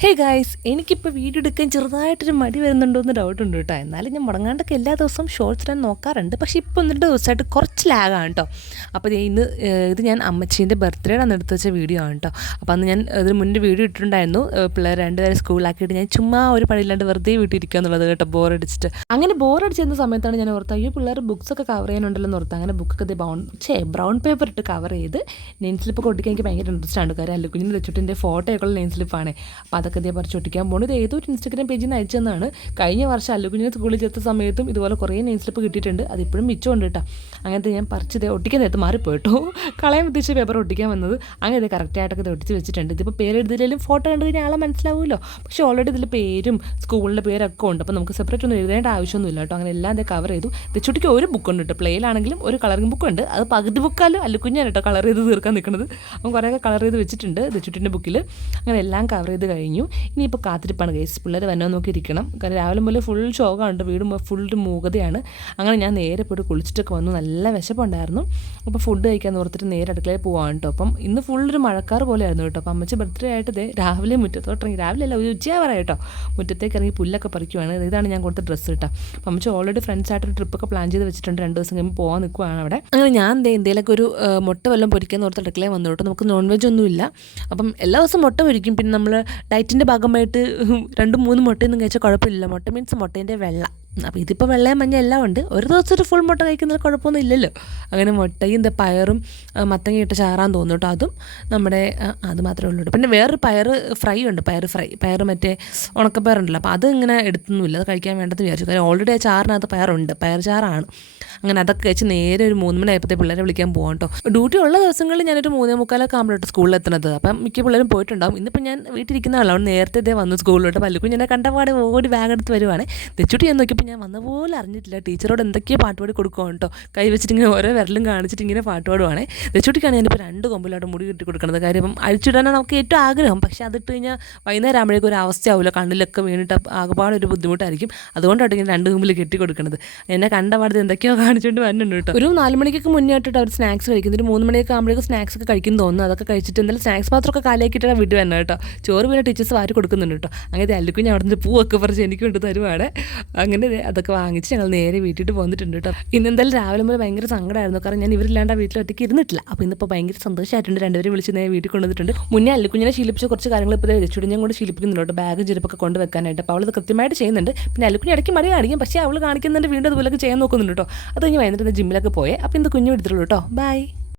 Hey guys എനിക്കിപ്പോൾ video എടുക്കാൻ ചെറുതായിട്ടൊരു മടി വരുന്നുണ്ടോ എന്ന് ഡൗട്ട് ഉണ്ട് കേട്ടോ എന്നാലും ഞാൻ മുടങ്ങാണ്ടൊക്കെ എല്ലാ ദിവസവും ഷോർട്സ് ഇടാൻ നോക്കാറുണ്ട്. പക്ഷേ ഇപ്പോൾ ഒന്നിട്ട് ദിവസമായിട്ട് കുറച്ച് ലാഗാണ് കേട്ടോ അപ്പോൾ ഇന്ന് ഇത് ഞാൻ അമ്മച്ചീന്റെ ബർത്ത്ഡേയുടെ അന്ന് എടുത്ത് വെച്ച വീഡിയോ ആണ് കേട്ടോ അപ്പോൾ അന്ന് ഞാൻ ഇതിന് മുന്നേ വീഡിയോ ഇട്ടിട്ടുണ്ടായിരുന്നു. പിള്ളേർ രണ്ടുപേരെ സ്കൂളിലാക്കിയിട്ട് ഞാൻ ചുമ്മാ ഒരു പണിയില്ലാണ്ട് വെറുതെ വീട്ടിലിരിക്കുക എന്നുള്ളത് കേട്ടോ ബോറടിച്ചിട്ട് അങ്ങനെ ബോറടിച്ചിരുന്ന സമയത്താണ് ഞാൻ ഓർത്ത് അയ്യോ പിള്ളേർ ബുക്സ് ഒക്കെ കവർ ചെയ്യാനുണ്ടല്ലോ എന്ന് ഓർത്ത് അങ്ങനെ ബുക്കൊക്കെ ബൗൺ ചേ ബ്രൗൺ പേപ്പർ ഇട്ട് കവർ ചെയ്ത് നെയിൻ സ്ലിപ്പ് കൊടുക്കാൻ എനിക്ക് ഭയങ്കര ഇൻട്രസ്റ്റ് ആണ് കാര്യം അല്ല കുഞ്ഞിന്റെ ചുട്ടിന്റെ ഫോട്ടോയൊക്കെ ഉള്ള നെയിൻ സ്ലിപ്പാണ് അപ്പോൾ അതൊക്കെ ഇതേ പറിച്ച് ഒട്ടിക്കാൻ പോകുന്നത് ഏതോ ഒരു ഇൻസ്റ്റാഗ്രാം പേജിൽ നിന്ന് അയച്ചു തന്നാണ് കഴിഞ്ഞ വർഷം അല്ലുകുഞ്ഞിനെ സ്കൂളിൽ ചേർത്ത സമയത്തും ഇതുപോലെ കുറേ നെയിൻ സ്ലിപ്പ് കിട്ടിയിട്ടുണ്ട്. അതിപ്പോഴും മിച്ചമുണ്ട് കേട്ടോ അങ്ങനത്തെ ഞാൻ പറിച്ച് ഇതേ ഒട്ടിക്കാൻ നേരത്ത് മാറിപ്പോയിട്ടോ. കളയാൻ ഉദ്ദേശിച്ച പേപ്പർ ഒട്ടിക്കാൻ വന്നത്. അങ്ങനെ ഇത് കറക്റ്റായിട്ടൊക്കെ ഒട്ടിച്ച് വെച്ചിട്ടുണ്ട്. ഇതിപ്പോൾ പേര് എഴുതിയില്ലെങ്കിലും ഫോട്ടോ കണ്ടു കഴിഞ്ഞാൽ ആളെ മനസ്സിലാവുമല്ലോ പക്ഷേ ഓൾറെഡി ഇതിൽ പേരും സ്കൂളിന്റെ പേരൊക്കെ ഉണ്ട്. അപ്പോൾ നമുക്ക് സെപ്പറേറ്റ് ഒന്നും എഴുതേണ്ട ആവശ്യമൊന്നുമില്ല കേട്ടോ അങ്ങനെ എല്ലാം ഇത് കവർ ചെയ്തു. ചുട്ടിക്ക് ഒരു ബുക്കുണ്ട് കേട്ടോ പ്ലേയിലാണെങ്കിലും ഒരു കളറിംഗ് ബുക്കുണ്ട് അത് പകുതി ബുക്കാലും അല്ലുക്കുഞ്ഞാണ് കേട്ടോ കളർ ചെയ്ത് തീർക്കാൻ നിൽക്കുന്നത് അപ്പം കുറേയൊക്കെ കളർ ചെയ്ത് വെച്ചിട്ടുണ്ട് തെച്ചുട്ടിന്റെ ബുക്കിൽ അങ്ങനെ എല്ലാം കവർ ചെയ്ത് കഴിഞ്ഞു. ഇനിയിപ്പോൾ കാത്തിരിപ്പാണ് കേസ് പിള്ളേർ വന്നോ നോക്കി ഇരിക്കണം കാരണം രാവിലെ മുതൽ ഫുൾ ശോകമുണ്ട് വീട് ഫുൾ മൂകതയാണ്. അങ്ങനെ ഞാൻ നേരെ പോയിട്ട് കുളിച്ചിട്ടൊക്കെ വന്നു. നല്ല വിശപ്പുണ്ടായിരുന്നു. അപ്പോൾ ഫുഡ് കഴിക്കാൻ ഓർത്തിട്ട് നേരെ അടുക്കളയിൽ പോകാൻ കേട്ടോ അപ്പം ഇന്ന് ഫുൾ ഒരു മഴക്കാർ പോലെയായിരുന്നു കേട്ടോ. അപ്പം അമ്മച്ചി ബർത്ത്ഡേ ആയിട്ട് ദേ രാവിലെ മുറ്റത്തോട്ട് ഇറങ്ങി രാവിലെ അല്ല ഒരു ഉച്ചയാ പറയാം കേട്ടോ. മുറ്റത്തേക്ക് ഇറങ്ങി പുല്ലൊക്കെ പറിക്കുവാണ്. ഇതാണ് ഞാൻ കൊടുത്ത ഡ്രസ്സ് കേട്ടോ. അപ്പം അമ്മച്ചി ഓൾറെഡി ഫ്രണ്ട്സ് ആയിട്ട് ഒരു ട്രിപ്പൊക്കെ പ്ലാൻ ചെയ്ത് വെച്ചിട്ടുണ്ട്. രണ്ട് ദിവസം കഴിയുമ്പോൾ പോകാൻ നിൽക്കുവാണ് അവിടെ. അങ്ങനെ ഞാൻ ദേ എന്തെങ്കിലുമൊക്കെ ഒരു മുട്ട വല്ലതും പൊരിക്കാൻ ഓർത്ത് അടുക്കളയിൽ വന്നു കേട്ടോ. നമുക്ക് നോൺ വെജ് ഒന്നുമില്ല. അപ്പം എല്ലാ ദിവസവും മുട്ട പൊരിക്കും. പിന്നെ നമ്മൾ ഡയറ്റിന്റെ ഭാഗമായിട്ട് രണ്ടും മൂന്നും മുട്ടയൊന്നും കഴിച്ചാൽ കുഴപ്പമില്ല മുട്ട മീൻസ് മുട്ടേന്റെ വെള്ള. അപ്പോൾ ഇതിപ്പോൾ വെള്ളയും മഞ്ഞ എല്ലാം ഉണ്ട്. ഒരു ദിവസം ഒരു ഫുൾ മുട്ട കഴിക്കുന്നതിൽ കുഴപ്പമൊന്നും ഇല്ലല്ലോ. അങ്ങനെ മുട്ടയും ഇത് പയറും മത്തങ്ങ ഇട്ട് ചാറാൻ തോന്നും കേട്ടോ. അതും നമ്മുടെ അത് മാത്രമേ ഉള്ളൂ. പിന്നെ വേറൊരു പയർ ഫ്രൈ ഉണ്ട് പയർ ഫ്രൈ. പയർ മറ്റേ ഉണക്കപ്പയറുണ്ടല്ലോ. അപ്പോൾ അത് ഇങ്ങനെ എടുത്തൊന്നുമില്ല. അത് കഴിക്കാൻ വേണ്ടത് വിചാരിച്ചു. കാര്യം ഓൾറെഡി ആ ചാറിനകത്ത് പയറുണ്ട്. പയർ ചാറാണ്. അങ്ങനെ അതൊക്കെ കഴിച്ച് നേരെ ഒരു മൂന്ന് മണിയായപ്പോഴത്തെ പിള്ളേരെ വിളിക്കാൻ പോകാം കേട്ടോ. ഡ്യൂട്ടി ഉള്ള ദിവസങ്ങളിൽ ഞാനൊരു മൂന്നേ മുക്കാലൊക്കെ ആകുമ്പോഴാണ് സ്കൂളിൽ എത്തുന്നത്. അപ്പം മിക്ക പിള്ളേരും പോയിട്ടുണ്ടാവും. ഇന്നിപ്പോൾ ഞാൻ വീട്ടിലിരിക്കുന്ന ആളാണ്. നേരത്തെ ഇതേ വന്നു സ്കൂളിലോട്ട് പല്ലുക്കും ഞാൻ കണ്ടപാടെ ഓടി ബാഗ് എടുത്ത് വരുവാണ്. തെച്ചുട്ടി ഞാൻ നോക്കിയപ്പോൾ ഞാൻ വന്ന പോലെ അറിഞ്ഞിട്ടില്ല. ടീച്ചറോട് എന്തൊക്കെയോ പാട്ടുപാടി കൊടുക്കുക കേട്ടോ. കൈ വെച്ചിട്ട് ഇങ്ങനെ ഓരോ വിരലും കാണിച്ചിട്ട് ഇങ്ങനെ പാട്ട് പാടുവാണ് തെച്ചുട്ടിക്കാണ് ഞാനിപ്പോൾ രണ്ട് കൊമ്പിലോട്ട് മുടി കെട്ടി കൊടുക്കുന്നത് കാര്യം ഇപ്പം അഴിച്ചിടാനാണ് നമുക്ക് ഏറ്റവും ആഗ്രഹം. പക്ഷേ അതിട്ട് കഴിഞ്ഞാൽ വൈകുന്നേരം ആകുമ്പോഴേക്കും ഒരു അവസ്ഥയാവില്ല കണ്ണിലൊക്കെ വീണിട്ട് ആകെപ്പാടെ ഒരു ബുദ്ധിമുട്ടായിരിക്കും. അതുകൊണ്ടാണ് ഇങ്ങനെ രണ്ട് കൊമ്പിൽ കെട്ടി കൊടുക്കുന്നത് എന്നെ കണ്ട പാടത്ത് എന്തൊക്കെയോ കാണിച്ചുകൊണ്ട് വരുന്നുണ്ട് കേട്ടോ. ഒരു നാല് മണിക്കൊക്കെ മുന്നേ ആയിട്ടിട്ട് അവർ സ്നാക്സ് കഴിക്കുന്നത് ഒരു മൂന്ന് മണിയൊക്കെ ആകുമ്പോഴേക്കും സ്നാക്സ് ഒക്കെ കഴിക്കുന്നു തോന്നുന്നു. അതൊക്കെ കഴിച്ചിട്ട് എന്തായാലും സ്നാക്സ് പാത്രമൊക്കെ കാലേക്കിട്ടാണ് വീട്ടിൽ വരുന്നത് കേട്ടോ. ചോറ് പിന്നെ ടീച്ചേഴ്സ് വാരി കൊടുക്കുന്നുണ്ട് കേട്ടോ. അങ്ങനെ അല്ലിക്കുഞ്ഞ് അവിടെ നിന്ന് പൂവൊക്കെ പറിച്ച് എനിക്ക് കൊണ്ട് തരുവാണ്. അങ്ങനെ അതൊക്കെ വാങ്ങിച്ച് ഞങ്ങൾ നേരെ വീട്ടിട്ട് പോന്നിട്ടുണ്ട് കേട്ടോ ഇന്ന് എന്തായാലും രാവിലെ മുതൽ ഭയങ്കര സങ്കടമായിരുന്നു കാരണം ഞാൻ ഇവരില്ലാണ്ട് ആ വീട്ടിൽ ഒറ്റയ്ക്ക് ഇരുന്നിട്ടില്ല. അപ്പോൾ ഇന്നിപ്പോൾ ഭയങ്കര സന്തോഷമായിട്ടുണ്ട് രണ്ടുപേരും വിളിച്ച് നേരെ വീട്ടിൽ കൊണ്ടുവന്നിട്ടുണ്ട്. മുന്നേ അല്ലിക്കുഞ്ഞിനെ ശീലിപ്പിച്ച കുറച്ച് കാര്യങ്ങൾ ഇപ്പോൾ വെച്ചുകൊണ്ട് ഞാൻ കൊണ്ട് ശീലിപ്പിക്കുന്നുണ്ട് ബാഗ് ചെരുപ്പൊക്കെ കൊണ്ട് വെക്കാനായിട്ട്. അപ്പോൾ അവളത് കൃത്യമായിട്ട് ചെയ്യുന്നുണ്ട്. പിന്നെ അല്ലിക്കുഞ്ഞ് ഇടയ്ക്ക് മടി കാണിക്കും. പക്ഷേ അവൾ കാണിക്കുന്നുണ്ട്. വീണ്ടും അതുപോലൊക്കെ ചെയ്യാൻ നോക്കുന്നുണ്ട് കേട്ടോ അത് കഴിഞ്ഞ് വൈകുന്നേരം ജിമ്മിലൊക്കെ പോയേ. അപ്പോൾ ഇന്ന് കുഞ്ഞു എടുത്തുള്ളൂ കേട്ടോ ബൈ